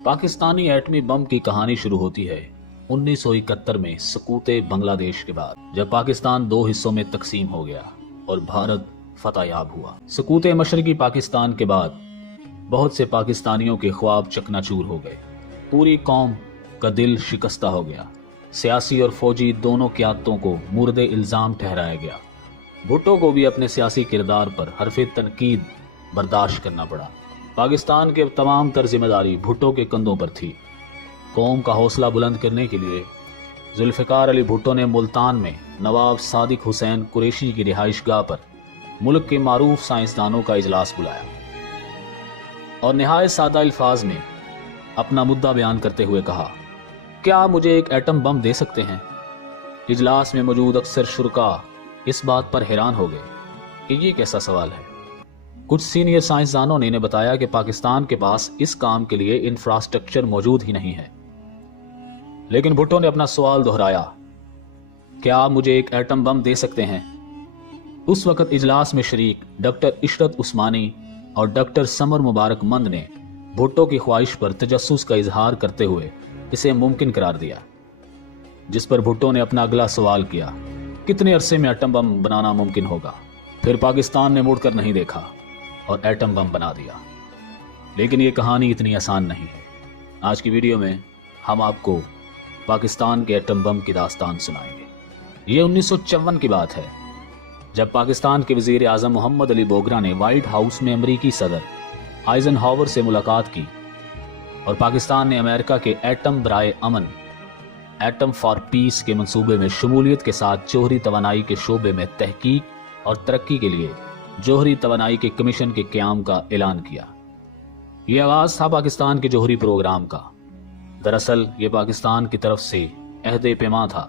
पाकिस्तानी एटमी बम की कहानी शुरू होती है 1971 में सकूत बांग्लादेश के बाद, जब पाकिस्तान दो हिस्सों में तकसीम हो गया और भारत फतहयाब हुआ। सकूत मशरकी पाकिस्तान के बाद बहुत से पाकिस्तानियों के ख्वाब चकनाचूर हो गए। पूरी कौम का दिल शिकस्ता हो गया। सियासी और फौजी दोनों क़यादतों को मुर्दे इल्ज़ाम ठहराया गया। भुट्टो को भी अपने सियासी किरदार पर हरफ़े तनकीद बर्दाश्त करना पड़ा। पाकिस्तान के तमाम तर जिम्मेदारी भुट्टो के कंधों पर थी। कौम का हौसला बुलंद करने के लिए जुल्फ़िकार अली भुट्टो ने मुल्तान में नवाब सादिक हुसैन कुरैशी की रिहाइशगाह पर मुल्क के मारूफ साइंसदानों का इजलास बुलाया और निहायत सादा अल्फाज में अपना मुद्दा बयान करते हुए कहा, क्या आप मुझे एक एटम बम दे सकते हैं? इजलास में मौजूद अक्सर शुरका इस बात पर हैरान हो गए कि ये कैसा सवाल है। कुछ सीनियर साइंसदानों ने इन्हें बताया कि पाकिस्तान के पास इस काम के लिए इंफ्रास्ट्रक्चर मौजूद ही नहीं है। लेकिन भुट्टो ने अपना सवाल दोहराया, क्या आप मुझे एक एटम बम दे सकते हैं? उस वक्त इजलास में शरीक डॉक्टर इशरत उस्मानी और डॉक्टर समर मुबारक मंद ने भुट्टो की ख्वाहिश पर तजस्सुस का इजहार करते हुए इसे मुमकिन करार दिया, जिस पर भुट्टो ने अपना अगला सवाल किया, कितने अरसे में एटम बम बनाना मुमकिन होगा? फिर पाकिस्तान ने मुड़कर नहीं देखा और एटम बम बना दिया। लेकिन ये कहानी इतनी आसान नहीं है। आज की वीडियो में हम आपको पाकिस्तान के एटम बम की दास्तान सुनाएंगे। ये 1954 की बात है, जब पाकिस्तान के वजीर आज़म मोहम्मद अली बोगरा ने व्हाइट हाउस में अमरीकी सदर आइजनहावर से मुलाकात की और पाकिस्तान ने अमेरिका के एटम बराए अमन, एटम फॉर पीस के मंसूबे में शमूलियत के साथ जोहरी तवानाई के शोबे में तहकीक और तरक्की के लिए जोहरी तवानाई के कमीशन के क़याम का ऐलान किया। यह आगाज था पाकिस्तान के जोहरी प्रोग्राम का। दरअसल ये पाकिस्तान की तरफ से अहद पैमा था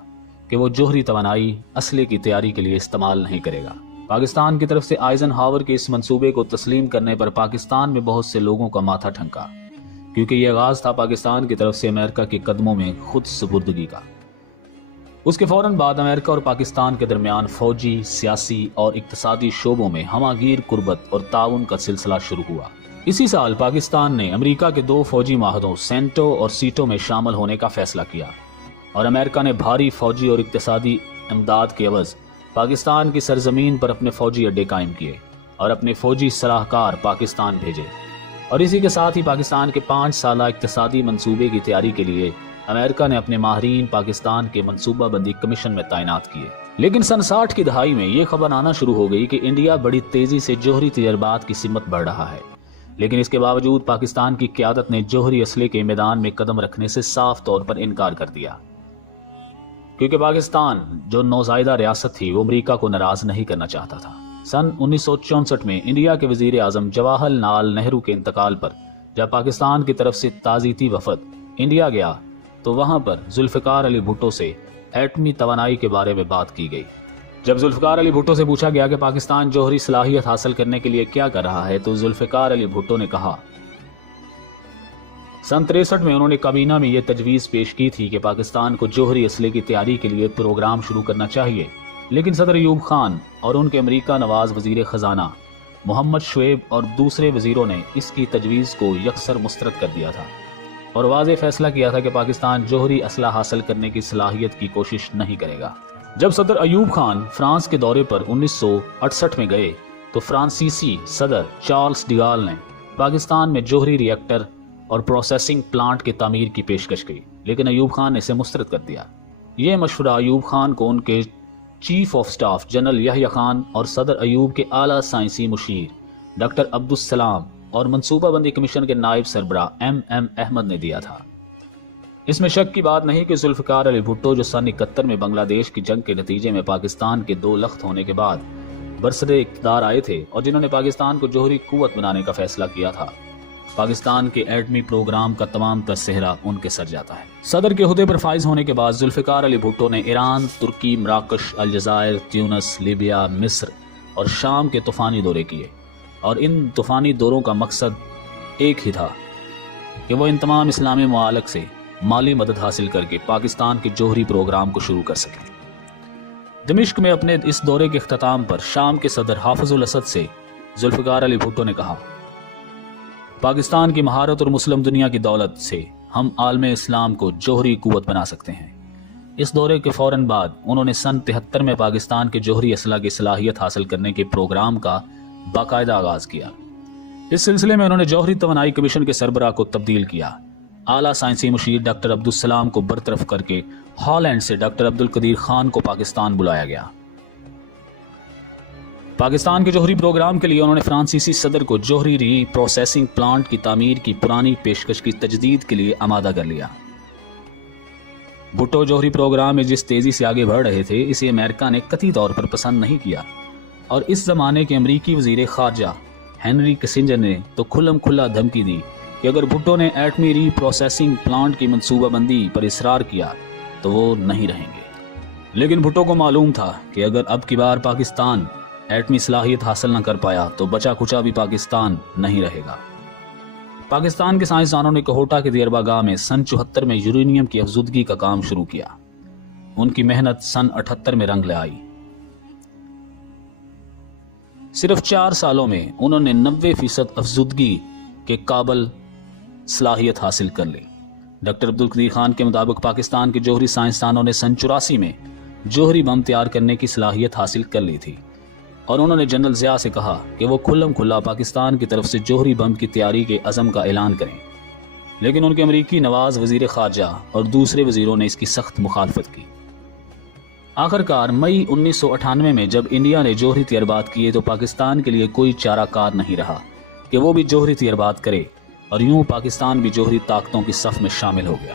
कि वो जोहरी तवानाई असले की तैयारी के लिए इस्तेमाल नहीं करेगा। पाकिस्तान की तरफ से आइजनहावर के इस मंसूबे को तस्लीम करने पर पाकिस्तान में बहुत से लोगों का माथा ठनका, क्योंकि यह आगाज था पाकिस्तान की तरफ से अमेरिका के कदमों में खुद सुपुर्दगी का। उसके फौरन बाद अमेरिका और पाकिस्तान के दरमियान फौजी, सियासी और इक्तसादी शोबों में हमागीर कुर्बत और ताउन का सिलसिला शुरू हुआ। इसी साल पाकिस्तान ने अमेरिका के दो फौजी माहदों सेंटो और सीटो में शामिल होने का फैसला किया और अमेरिका ने भारी फौजी और इक्तसादी इमदाद के एवज पाकिस्तान की सरजमीन पर अपने फौजी अड्डे कायम किए और अपने फौजी सलाहकार पाकिस्तान भेजे। और इसी के साथ ही पाकिस्तान के 5 साला इक्तसादी मंसूबे की तैयारी के लिए अमेरिका ने अपने माहरीन पाकिस्तान के मंसूबा बंदी कमीशन में तैनात किए। लेकिन सन 60 की दहाई में ये खबर आना शुरू हो गई कि इंडिया बड़ी तेजी से जोहरी तजर्बात की सिमत बढ़ रहा है। लेकिन इसके बावजूद पाकिस्तान की क़यादत ने जोहरी असले के मैदान में कदम रखने से साफ तौर पर इनकार कर दिया, क्योंकि पाकिस्तान जो नौज़ायदा रियासत थी वो अमरीका को नाराज नहीं करना चाहता था। सन 1964 में इंडिया के वजीर आज़म जवाहरलाल नेहरू के इंतकाल पर जब पाकिस्तान की तरफ से ताज़ीती वफद इंडिया गया तो वहां पर जुल्फ़िकार अली भुट्टो से एटमी तवानाई के बारे में बात की गई। जब जुल्फ़िकार अली भुट्टो से पूछा गया कि पाकिस्तान जोहरी सलाहियत हासिल करने के लिए क्या कर रहा है, तो जुल्फ़िकार अली भुट्टो ने कहा, सन 63 में उन्होंने काबीना में यह तजवीज़ पेश की थी कि पाकिस्तान को जोहरी असले की तैयारी के लिए प्रोग्राम शुरू करना चाहिए। लेकिन सदर अयूब खान और उनके अमरीका नवाज वजीर ख़जाना मोहम्मद शुएब और दूसरे वजीरों ने इसकी तजवीज़ को यकसर मुस्तरद कर दिया था और वाज़ेह फैसला किया था कि पाकिस्तान जोहरी असला हासिल करने की सलाहियत की कोशिश नहीं करेगा। जब सदर अयूब खान फ्रांस के दौरे पर 1968 में गए तो फ्रांसीसी सदर चार्ल्स डिगाल ने पाकिस्तान में जोहरी रिएक्टर और प्रोसेसिंग प्लांट की तामीर की पेशकश की, लेकिन अयूब खान ने इसे मुस्तरद कर दिया। यह मशवरा अयूब खान को उनके chief of staff general यहया Khan और सदर अयूब के आला साइंसी मुशीर डॉक्टर अब्दुस्सलाम और मंसूबा बंदी कमीशन के नायब सरबराह एम अहमद ने दिया था। इसमें शक की बात नहीं कि जुल्फ़िकार अली भुट्टो, जो सन 71 में बांग्लादेश की जंग के नतीजे में पाकिस्तान के 2 लख्त होने के बाद बरसरे इक़्तिदार आए थे और जिन्होंने पाकिस्तान को जोहरी कुव्वत बनाने का फैसला किया था, पाकिस्तान के एटमी प्रोग्राम का तमाम तर सेहरा उनके सर जाता है। सदर के हुदे पर फाइज होने के बाद जुल्फ़िकार अली भुट्टो ने ईरान, तुर्की, मराकश, अलजायर, ट्यूनस, लीबिया, मिस्र और शाम के तूफ़ानी दौरे किए और इन तूफ़ानी दौरों का मकसद एक ही था कि वो इन तमाम इस्लामी मुआलक से माली मदद हासिल करके पाकिस्तान के जोहरी प्रोग्राम को शुरू कर सकें। दमिश्क में अपने इस दौरे के अख्ताम पर शाम के सदर हाफिजुल असद से जुल्फ़िकार अली भुट्टो ने कहा, پاکستان کی مہارت اور مسلم دنیا کی دولت سے ہم عالم اسلام کو جوہری قوت بنا سکتے ہیں۔ اس دورے کے فوراً بعد انہوں نے سن 73 میں پاکستان کے جوہری اسلحہ کی صلاحیت حاصل کرنے کے پروگرام کا باقاعدہ آغاز کیا۔ اس سلسلے میں انہوں نے جوہری توانائی کمیشن کے سربراہ کو تبدیل کیا۔ اعلیٰ سائنسی مشیر ڈاکٹر عبدالسلام کو برطرف کر کے ہالینڈ سے ڈاکٹر عبدالقدیر خان کو پاکستان بلایا گیا۔ پاکستان کے جوہری پروگرام کے لیے انہوں نے فرانسیسی صدر کو جوہری ری پروسیسنگ پلانٹ کی تعمیر کی پرانی پیشکش کی تجدید کے لیے آمادہ کر لیا۔ بھٹو جوہری پروگرام میں جس تیزی سے آگے بڑھ رہے تھے اسے امریکہ نے قطعی طور پر پسند نہیں کیا، اور اس زمانے کے امریکی وزیر خارجہ ہینری کسنجر نے تو کھلم کھلا دھمکی دی کہ اگر بھٹو نے ایٹمی ری پروسیسنگ پلانٹ کی منصوبہ بندی پر اصرار کیا تو وہ نہیں رہیں گے۔ لیکن بھٹو کو معلوم تھا کہ اگر اب کی بار پاکستان ایٹمی صلاحیت حاصل نہ کر پایا تو بچا کچا بھی پاکستان نہیں رہے گا۔ پاکستان کے سائنسدانوں نے کہوٹا کے دیربا گاہ میں سن 74 میں یورینیم کی افزودگی کا کام شروع کیا۔ ان کی محنت سن 78 میں رنگ لے آئی۔ صرف 4 سالوں میں انہوں نے 90% افزودگی کے قابل صلاحیت حاصل کر لی۔ ڈاکٹر عبدالقدیر خان کے مطابق پاکستان کے جوہری سائنسدانوں نے سن 84 میں جوہری بم تیار کرنے کی صلاحیت حاصل کر لی تھی، اور انہوں نے جنرل ضیاء سے کہا کہ وہ کھلم کھلا پاکستان کی طرف سے جوہری بم کی تیاری کے عزم کا اعلان کریں، لیکن ان کے امریکی نواز وزیر خارجہ اور دوسرے وزیروں نے اس کی سخت مخالفت کی۔ آخرکار مئی 1998 میں جب انڈیا نے جوہری تجربات کیے تو پاکستان کے لیے کوئی چارہ کار نہیں رہا کہ وہ بھی جوہری تجربات کرے، اور یوں پاکستان بھی جوہری طاقتوں کی صف میں شامل ہو گیا۔